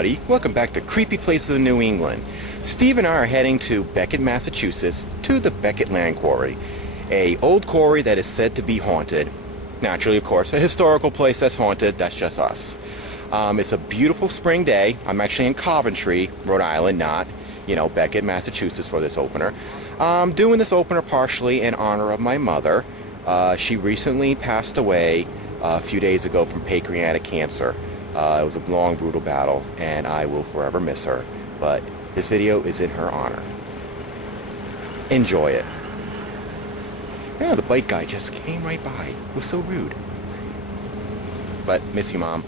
everybody. Welcome back to Creepy Places of New England. Steve and I are heading to Becket, Massachusetts, to the Becket Land Quarry, a old quarry that is said to be haunted. Naturally, of course, a historical place that's haunted. That's just us. It's a beautiful spring day. I'm actually in Coventry, Rhode Island, not, Becket, Massachusetts for this opener. I'm doing this opener partially in honor of my mother. She recently passed away a few days ago from pancreatic cancer. It was a long, brutal battle, and I will forever miss her. But this video is in her honor. Enjoy it. Yeah, the bike guy just came right by. It was so rude. But miss you, Mom.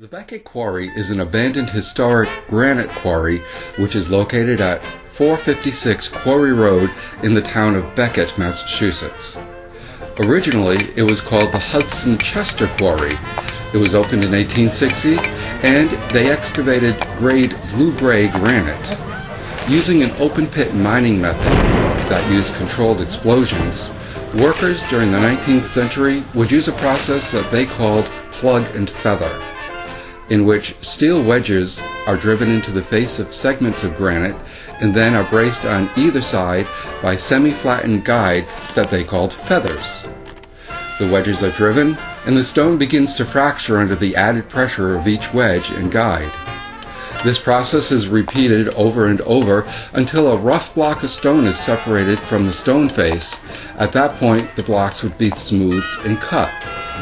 The Becket Quarry is an abandoned historic granite quarry which is located at 456 Quarry Road in the town of Becket, Massachusetts. Originally, it was called the Hudson Chester Quarry. It was opened in 1860 and they excavated grade blue-gray granite. Using an open-pit mining method that used controlled explosions, workers during the 19th century would use a process that they called plug and feather, in which steel wedges are driven into the face of segments of granite and then are braced on either side by semi-flattened guides that they called feathers. The wedges are driven and the stone begins to fracture under the added pressure of each wedge and guide. This process is repeated over and over until a rough block of stone is separated from the stone face. At that point, the blocks would be smoothed and cut.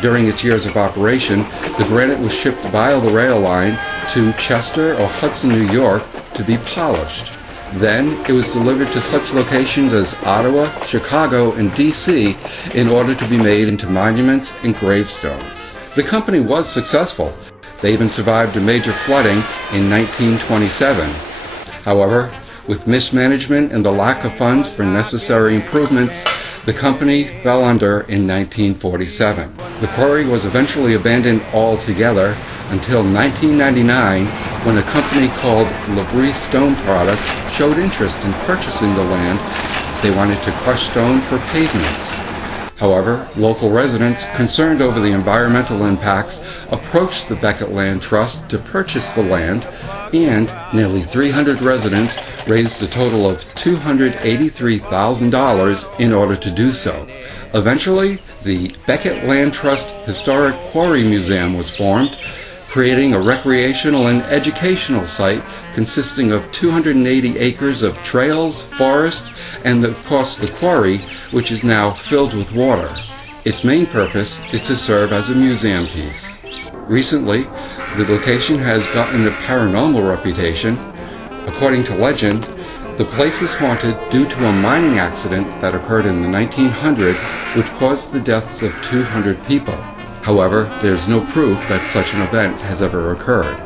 During its years of operation, the granite was shipped via the rail line to Chester or Hudson, New York to be polished. Then it was delivered to such locations as Ottawa, Chicago, and D.C. in order to be made into monuments and gravestones. The company was successful. They even survived a major flooding in 1927. However, with mismanagement and the lack of funds for necessary improvements, the company fell under in 1947. The quarry was eventually abandoned altogether until 1999 when a company called Labrie Stone Products showed interest in purchasing the land. They wanted to crush stone for pavements. However, local residents, concerned over the environmental impacts, approached the Becket Land Trust to purchase the land, and nearly 300 residents raised a total of $283,000 in order to do so. Eventually, the Becket Land Trust Historic Quarry Museum was formed, creating a recreational and educational site consisting of 280 acres of trails, forest, and of course the quarry, which is now filled with water. Its main purpose is to serve as a museum piece. Recently, the location has gotten a paranormal reputation. According to legend, the place is haunted due to a mining accident that occurred in the 1900s which caused the deaths of 200 people. However, there is no proof that such an event has ever occurred.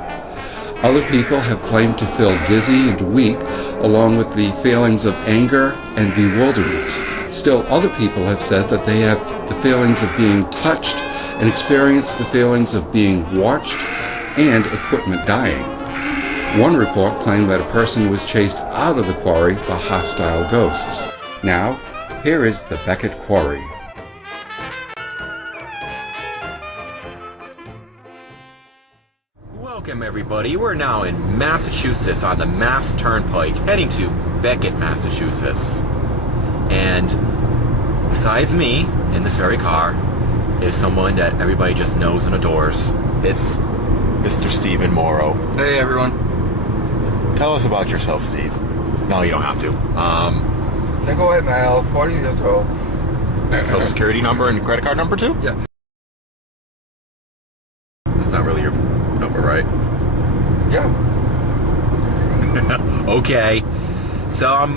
Other people have claimed to feel dizzy and weak, along with the feelings of anger and bewilderment. Still, other people have said that they have the feelings of being touched and experience the feelings of being watched and equipment dying. One report claimed that a person was chased out of the quarry by hostile ghosts. Now, here is the Becket Quarry. Welcome everybody, we're now in Massachusetts on the Mass Turnpike, heading to Becket, Massachusetts. And besides me, in this very car, is someone that everybody just knows and adores. It's Mr. Stephen Morrow. Hey everyone. Tell us about yourself, Steve. No, you don't have to. Single white male, 40 years old. Social security number and credit card number too? Yeah. That's not really your number, right? Yeah. Okay. So,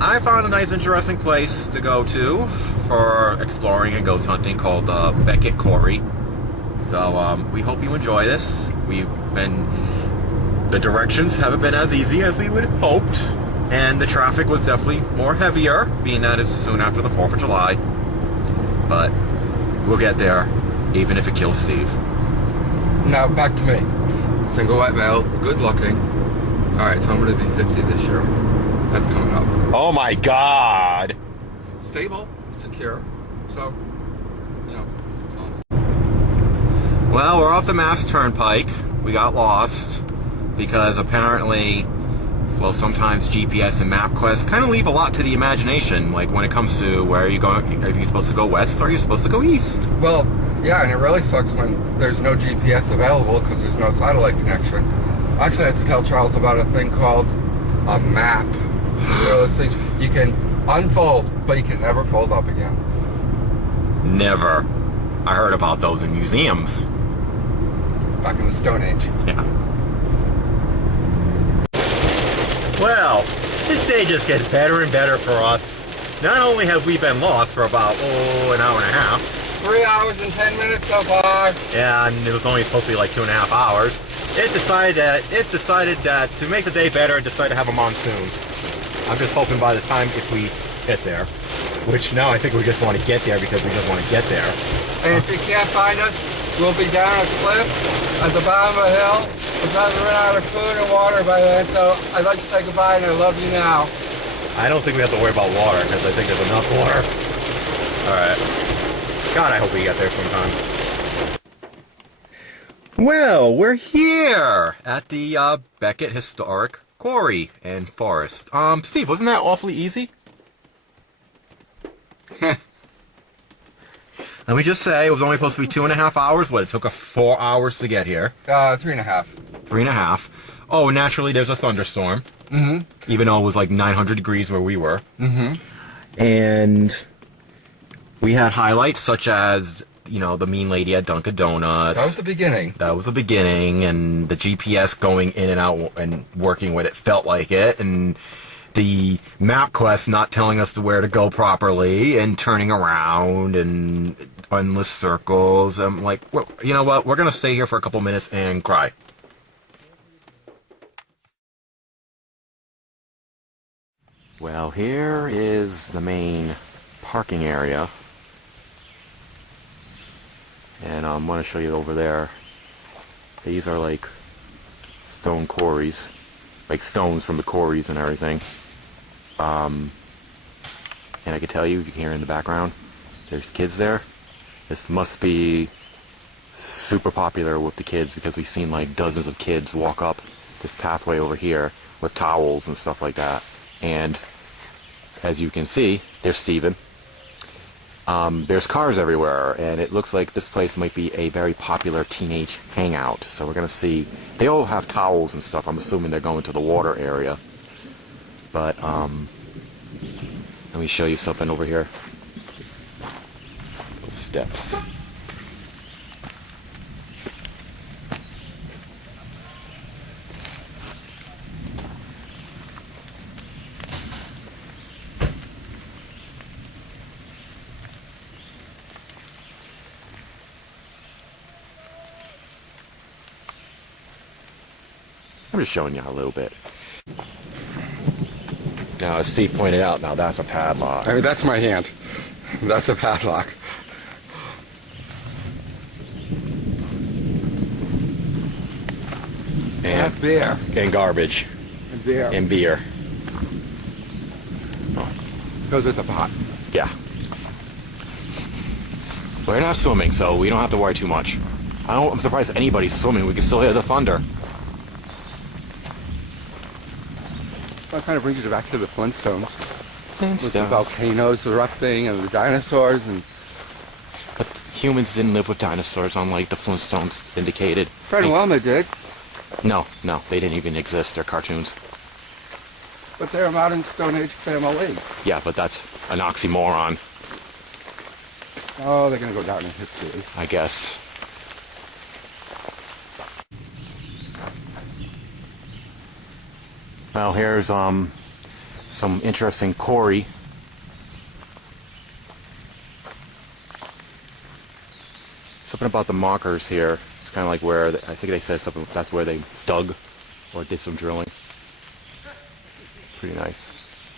I found a nice, interesting place to go to for exploring and ghost hunting called Becket Quarry. So, we hope you enjoy this. The directions haven't been as easy as we would have hoped, and the traffic was definitely more heavier, being that it's soon after the 4th of July. But we'll get there, even if it kills Steve. Now, back to me. Single white male, good looking. Alright, so I'm going to be 50 this year. That's coming up. Oh my God! stable, secure. So, you know. Well, we're off the Mass Turnpike. We got lost because apparently, well, sometimes GPS and MapQuest kind of leave a lot to the imagination. Like when it comes to where are you going? Are you supposed to go west or are you supposed to go east? Well, yeah, and it really sucks when there's no GPS available because there's no satellite connection. Actually, I had to tell Charles about a thing called a map. Those things you can unfold, but you can never fold up again. Never. I heard about those in museums. Back in the Stone Age. Yeah. Well, this day just gets better and better for us. Not only have we been lost for about, an hour and a half. 3 hours and 10 minutes so far. Yeah, and it was only supposed to be like 2.5 hours. It's decided that to make the day better, it decided to have a monsoon. I'm just hoping by the time if we get there, which now I think we just want to get there because we just want to get there. And if you can't find us, we'll be down a cliff at the bottom of a hill. We'll probably run out of food and water by then, so I'd like to say goodbye and I love you now. I don't think we have to worry about water because I think there's enough water. Alright. God, I hope we get there sometime. Well, we're here at the Becket Historic Quarry and Forest. Steve, wasn't that awfully easy? Let me just say, it was only supposed to be 2.5 hours. What, it took us 4 hours to get here. 3.5. 3.5. Oh, naturally, there's a thunderstorm. Mm-hmm. Even though it was like 900 degrees where we were. Mm-hmm. And we had highlights such as, you know, the mean lady at Dunkin' Donuts. That was the beginning. That was the beginning, and the GPS going in and out and working when it felt like it, and the MapQuest not telling us where to go properly, and turning around, and endless circles. I'm like, well, you know what? We're going to stay here for a couple minutes and cry. Well, here is the main parking area. And I'm going to show you over there. These are like stone quarries. Like stones from the quarries and everything. And I can tell you can hear in the background, there's kids there. This must be super popular with the kids because we've seen like dozens of kids walk up this pathway over here with towels and stuff like that. And as you can see, there's Steven. There's cars everywhere, and it looks like this place might be a very popular teenage hangout. So we're gonna see. They all have towels and stuff. I'm assuming they're going to the water area. But let me show you something over here. Those steps. I'm just showing you a little bit. Now, as Steve pointed out, now that's a padlock. I mean, that's my hand. That's a padlock. And beer. And garbage. And beer. And beer. Goes with the pot. Yeah. We're not swimming, so we don't have to worry too much. I'm surprised anybody's swimming. We can still hear the thunder. That kind of brings you back to the Flintstones. With the Flintstones. volcanoes erupting and the dinosaurs and... But humans didn't live with dinosaurs, unlike the Flintstones indicated. Fred and Wilma did, No, they didn't even exist. They're cartoons. but they're a modern Stone Age family. Yeah, but that's an oxymoron, Oh, they're going to go down in history. I guess. Well, here's some interesting quarry. Something about the markers here. It's kind of like where I think they said something. That's where they dug or did some drilling. Pretty nice.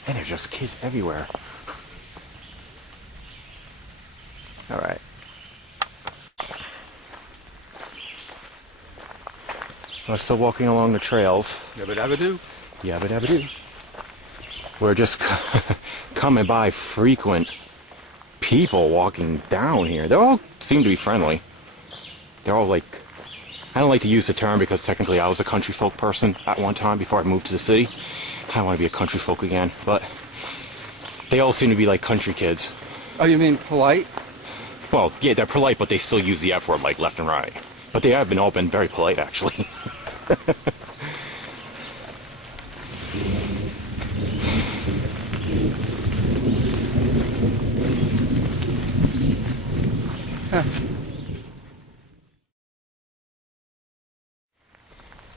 And there's just kids everywhere. All right. We're still walking along the trails. Yabba dabba doo. Yabba dabba doo. We're just coming by frequent people walking down here. They all seem to be friendly. They're all like, I don't like to use the term because technically I was a country folk person at one time before I moved to the city. I don't want to be a country folk again, but they all seem to be like country kids. Oh, you mean polite? Well, yeah, they're polite, but they still use the F word like left and right. But they have all been very polite, actually.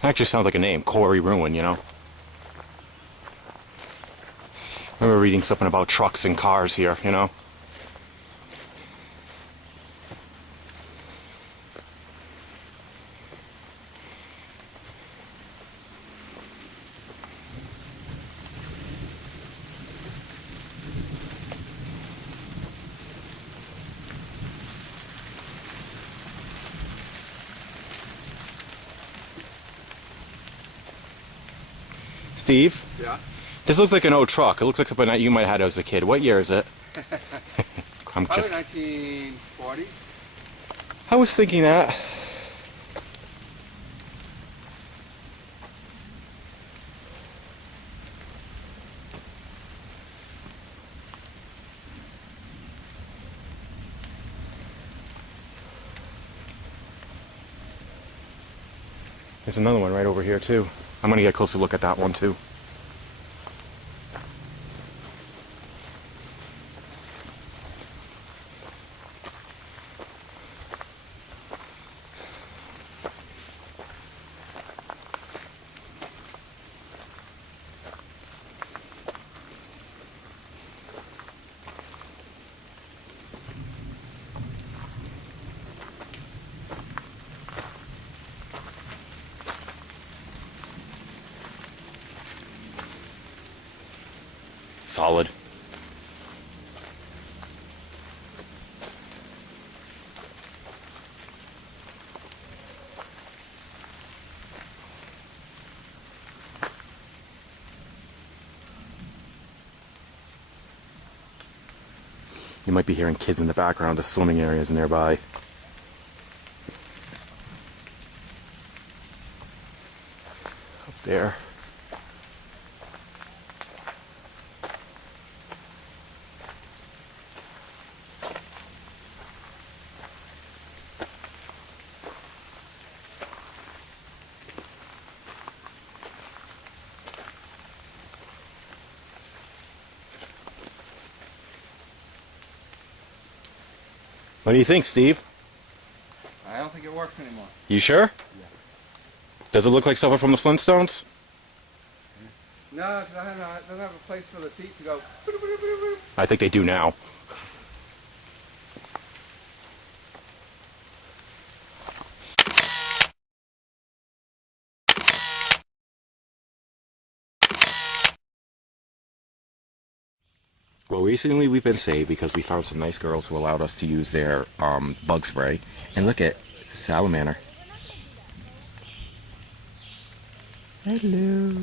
Actually sounds like a name, Quarry Ruin, you know? I remember reading something about trucks and cars here, you know? Steve? Yeah? This looks like an old truck. It looks like something that you might have had as a kid. What year is it? I'm Probably just... 1940s. I was thinking that. There's another one right over here too. I'm gonna get a closer look at that one too. Solid. You might be hearing kids in the background. The swimming areas nearby. Up there. What do you think, Steve? I don't think it works anymore. You sure? Yeah. Does it look like something from the Flintstones? No, it doesn't have a place for the teeth to go. I think they do now. Well, recently we've been saved because we found some nice girls who allowed us to use their bug spray. And look at, it's a salamander. Hello.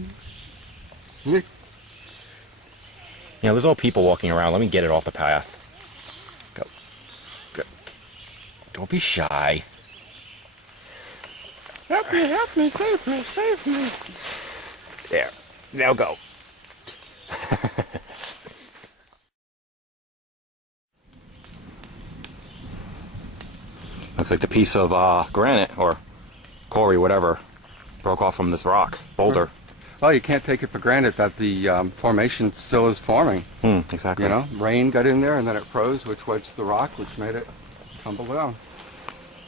You know, there's all people walking around. Let me get it off the path. Go. Go. Don't be shy. Help me, save me, save me. There. Now go. Looks like the piece of granite or quarry, whatever, broke off from this rock boulder. Well, you can't take it for granted that the formation still is forming. Exactly. You know, rain got in there and then it froze, which wedged the rock, which made it tumble down.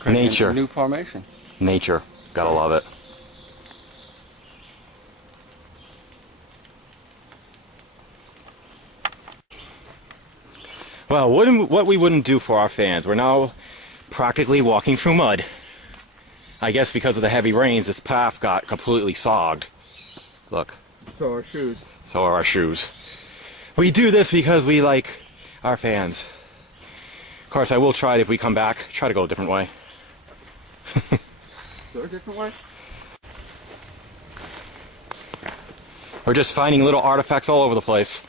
Creating Nature. a new formation. Nature. Gotta love it. Well, what we wouldn't do for our fans. We're now practically walking through mud. I guess because of the heavy rains, this path got completely sogged. Look. So are shoes. So are our shoes. We do this because we like our fans. Of course, I will try it if we come back. Try to go a different way. Is there a different way? We're just finding little artifacts all over the place.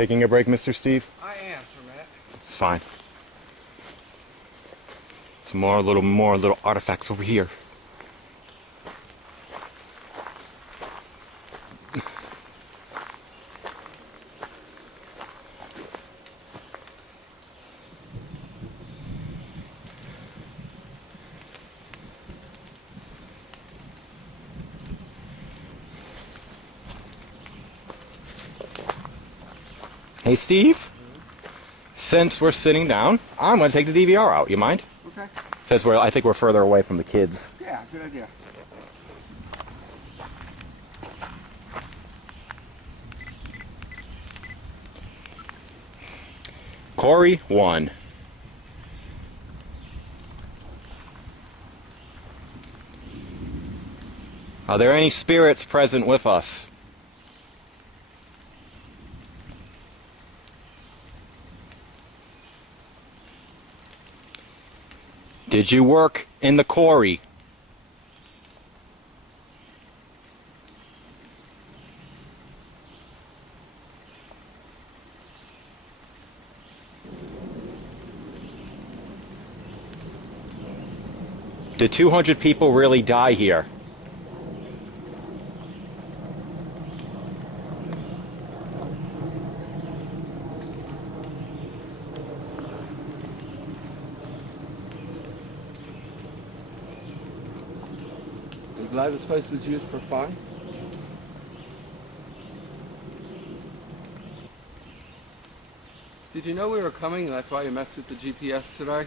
Taking a break, Mr. Steve? I am for a minute. It's fine. Some more little artifacts over here. Hey, Steve, since we're sitting down, I'm going to take the DVR out. You mind? Okay. Since I think we're further away from the kids. Yeah, good idea. Quarry 1. Are there any spirits present with us? Did you work in the quarry? Did 200 people really die here? Are you glad this place is used for fun? Did you know we were coming and that's why you messed with the GPS today?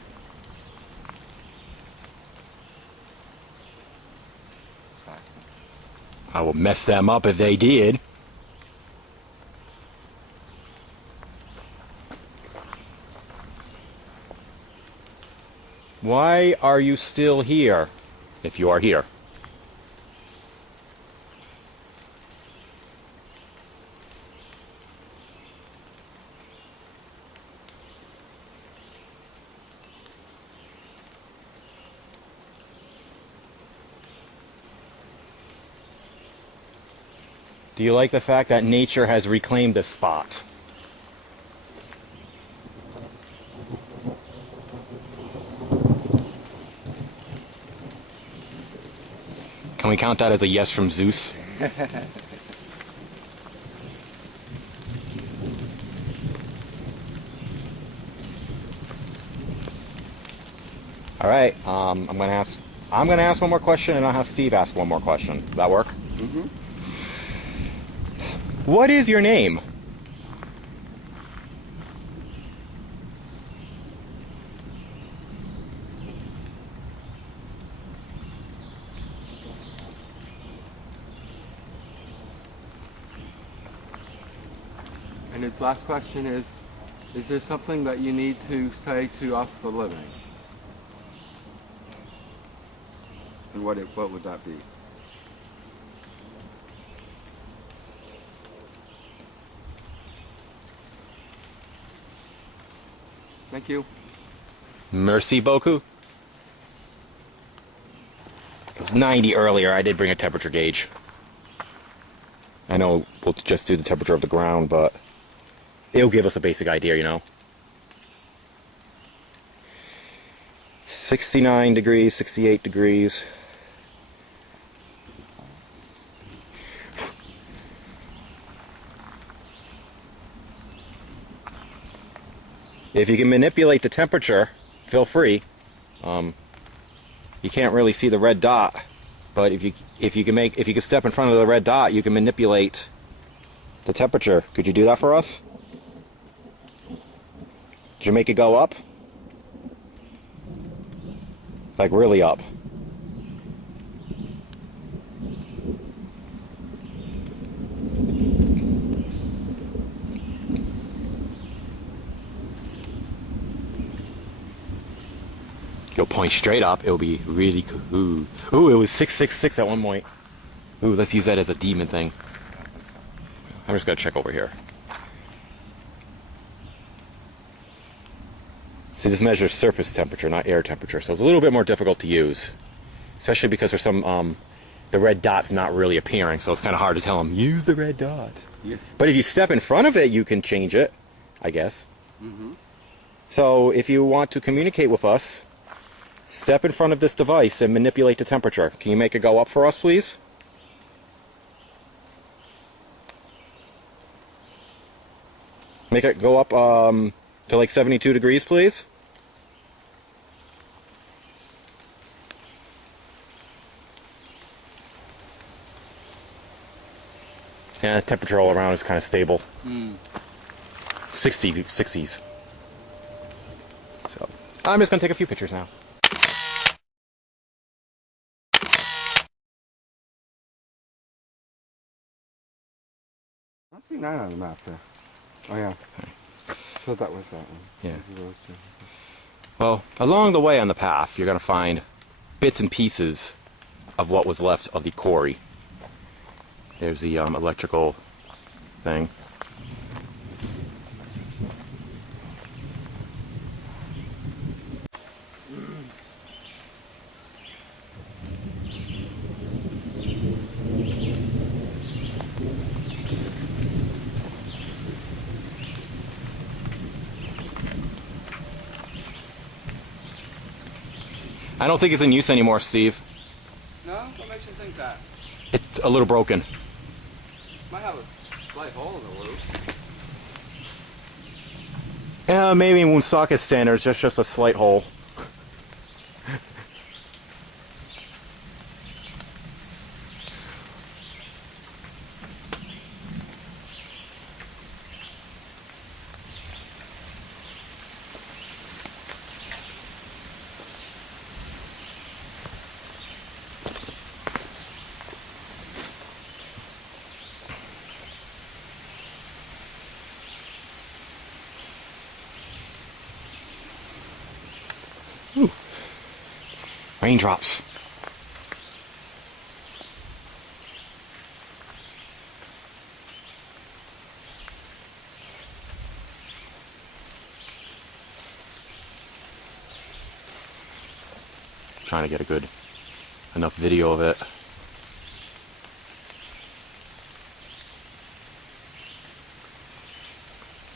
I will mess them up if they did. Why are you still here, if you are here? Do you like the fact that nature has reclaimed this spot? Can we count that as a yes from Zeus? All right. I'm gonna ask one more question, and I'll have Steve ask one more question. Does that work? Mm-hmm. What is your name? And his last question is there something that you need to say to us, the living? And what would that be? Thank you. Merci beaucoup. It was 90 earlier. I did bring a temperature gauge. I know we'll just do the temperature of the ground, but it'll give us a basic idea, you know. 69 degrees, 68 degrees. If you can manipulate the temperature, feel free. You can't really see the red dot, but if you can step in front of the red dot, you can manipulate the temperature. Could you do that for us? Did you make it go up? Like really up? You'll point straight up, it'll be really cool. Ooh, it was 666 at one point. Ooh, let's use that as a demon thing. I'm just gonna check over here. See, this measures surface temperature, not air temperature, so it's a little bit more difficult to use. Especially because for some, the red dot's not really appearing, so it's kind of hard to tell them, use the red dot. Yeah. But if you step in front of it, you can change it, I guess. Mm-hmm. So if you want to communicate with us, step in front of this device and manipulate the temperature. Can you make it go up for us, please? Make it go up to like 72 degrees, please. Yeah, the temperature all around is kind of stable. 60s. So, I'm just going to take a few pictures now. I see 9 on the map there. Oh yeah. So that was that one. Yeah. Those two. Well, along the way on the path, you're going to find bits and pieces of what was left of the quarry. There's the electrical thing. I don't think it's in use anymore, Steve. No? What makes you think that? It's a little broken. Might have a slight hole in the roof. Yeah, maybe in Woonsocket standards, just a slight hole. Ooh. Raindrops. Trying to get a good enough video of it.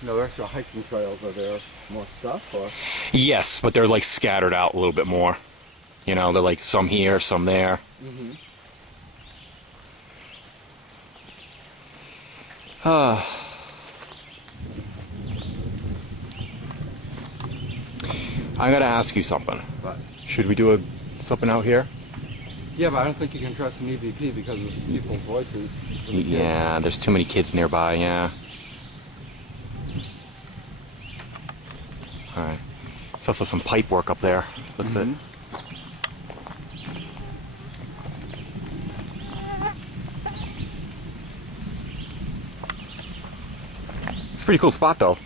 No, the rest of the hiking trails, are there more stuff or? Yes, but they're like scattered out a little bit more. You know, they're like some here, some there. Mm-hmm. I'm gonna ask you something. But Should we do something out here? yeah, but I don't think you can trust an EVP because of people's voices. for the kids. Yeah, there's too many kids nearby, yeah. Alright. There's also some pipe work up there. That's it. It's a pretty cool spot though.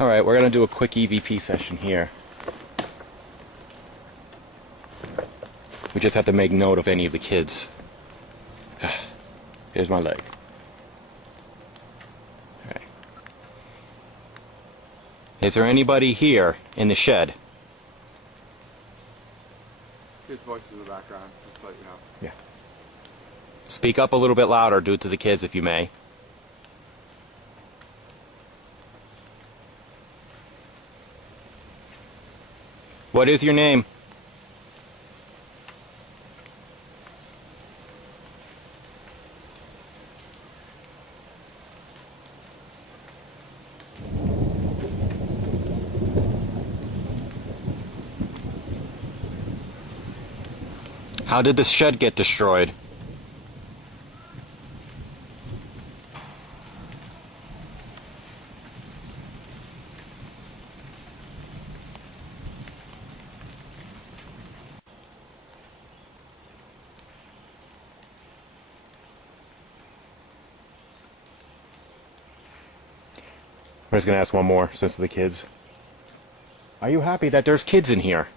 Alright, we're gonna do a quick EVP session here. We just have to make note of any of the kids. Here's my leg. Alright. Is there anybody here in the shed? Kids' voices in the background, just to let you know. Yeah. Speak up a little bit louder, do it to the kids if you may. What is your name? How did this shed get destroyed? I'm just gonna ask one more since of the kids. Are you happy that there's kids in here?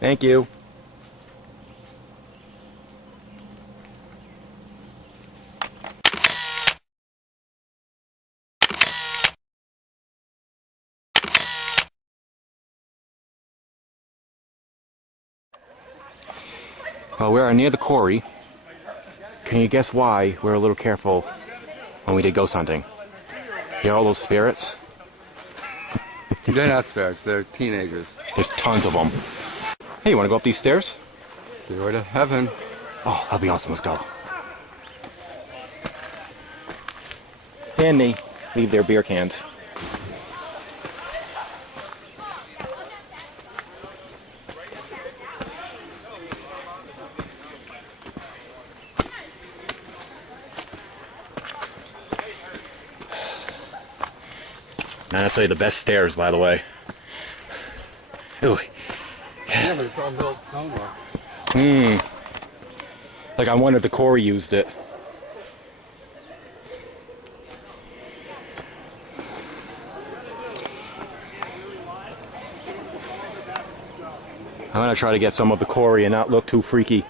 Thank you. Well, we are near the quarry. Can you guess why we're a little careful when we did ghost hunting? Hear all those spirits? They're not spirits, they're teenagers. There's tons of them. Hey, you want to go up these stairs? Stairway to heaven. Oh, that'll be awesome. Let's go. And they leave their beer cans. Not necessarily the best stairs, by the way. Ooh. Yeah, but it's all built somewhere. Like, I wonder if the quarry used it. I'm gonna try to get some of the quarry and not look too freaky.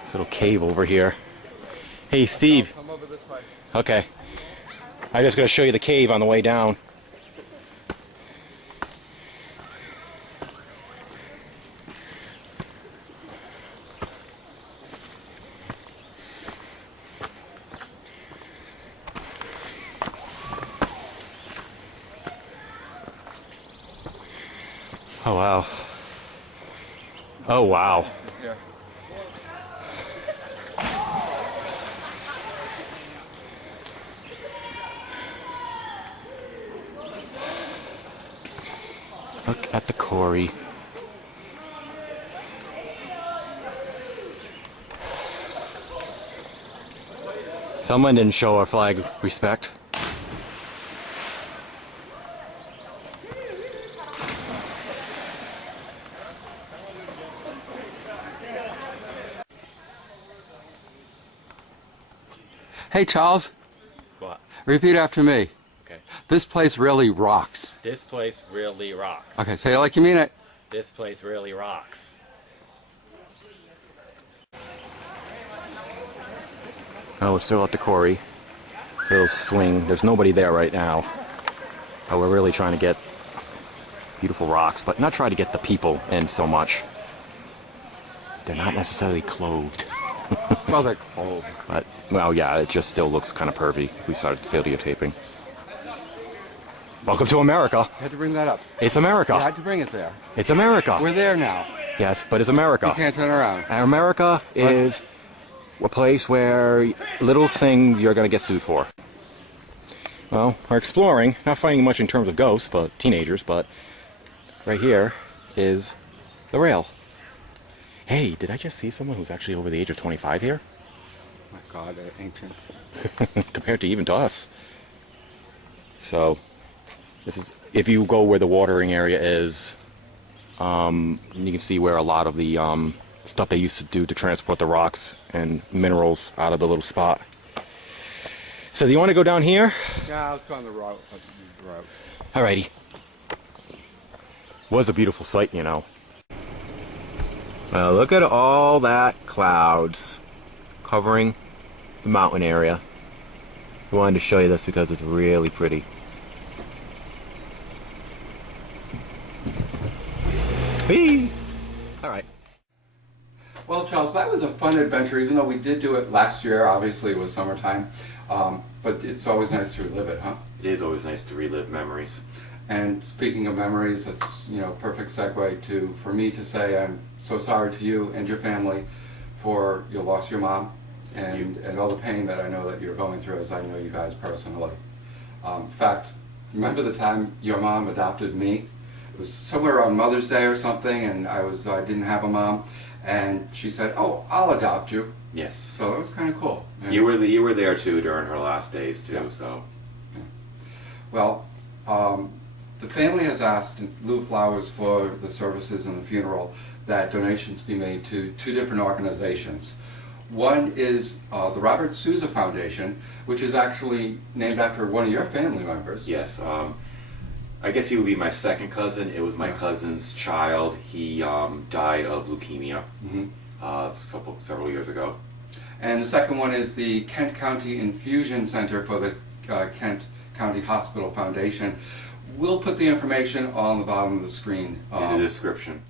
This little cave over here. Hey, Steve. Come over this way. Okay. I'm just gonna show you the cave on the way down. Oh, wow. Oh, wow. Here. Look at the quarry. Someone didn't show our flag respect. Hey, Charles, What? repeat after me. Okay. This place really rocks. This place really rocks. Okay, say it like you mean it. This place really rocks. Oh, we're still at the quarry. It's a little swing. There's nobody there right now. But we're really trying to get beautiful rocks, but not try to get the people in so much. They're not necessarily clothed. Well, they're cold. But, well, yeah, it just still looks kind of pervy if we started videotaping. Welcome to America. I had to bring that up. It's America. I had to bring it there. It's America. We're there now. Yes, but it's America. You can't turn around. And America is a place where little things you're going to get sued for. Well, we're exploring, not finding much in terms of ghosts, but teenagers, but right here is the rail. Hey, did I just see someone who's actually over the age of 25 here? Oh my God, they're ancient. Compared to even to us. So, this is, if you go where the watering area is, you can see where a lot of the stuff they used to do to transport the rocks and minerals out of the little spot. So, do you want to go down here? Yeah, let's go on the route. Alrighty. Was a beautiful sight, you know. Well, look at all that clouds covering the mountain area. I wanted to show you this because it's really pretty. Whee! Alright. Well, Charles, that was a fun adventure, even though we did do it last year. Obviously, it was summertime. But it's always nice to relive it, huh? It is always nice to relive memories. And speaking of memories, that's, you know, perfect segue for me to say I'm so sorry to you and your family for your loss of your mom and all the pain that I know that you're going through, as I know you guys personally. In fact, remember the time your mom adopted me? It was somewhere on Mother's Day or something, and I didn't have a mom, and she said, "Oh, I'll adopt you." Yes. So that was kind of cool. And You were there too during her last days too, Yeah. so. Well, the family has asked in lieu of flowers for the services and the funeral that donations be made to two different organizations. One is the Robert Souza Foundation, which is actually named after one of your family members. Yes, I guess he would be my second cousin. It was my cousin's child. He died of leukemia several years ago. And the second one is the Kent County Infusion Center for the Kent County Hospital Foundation. We'll put the information on the bottom of the screen. In the description.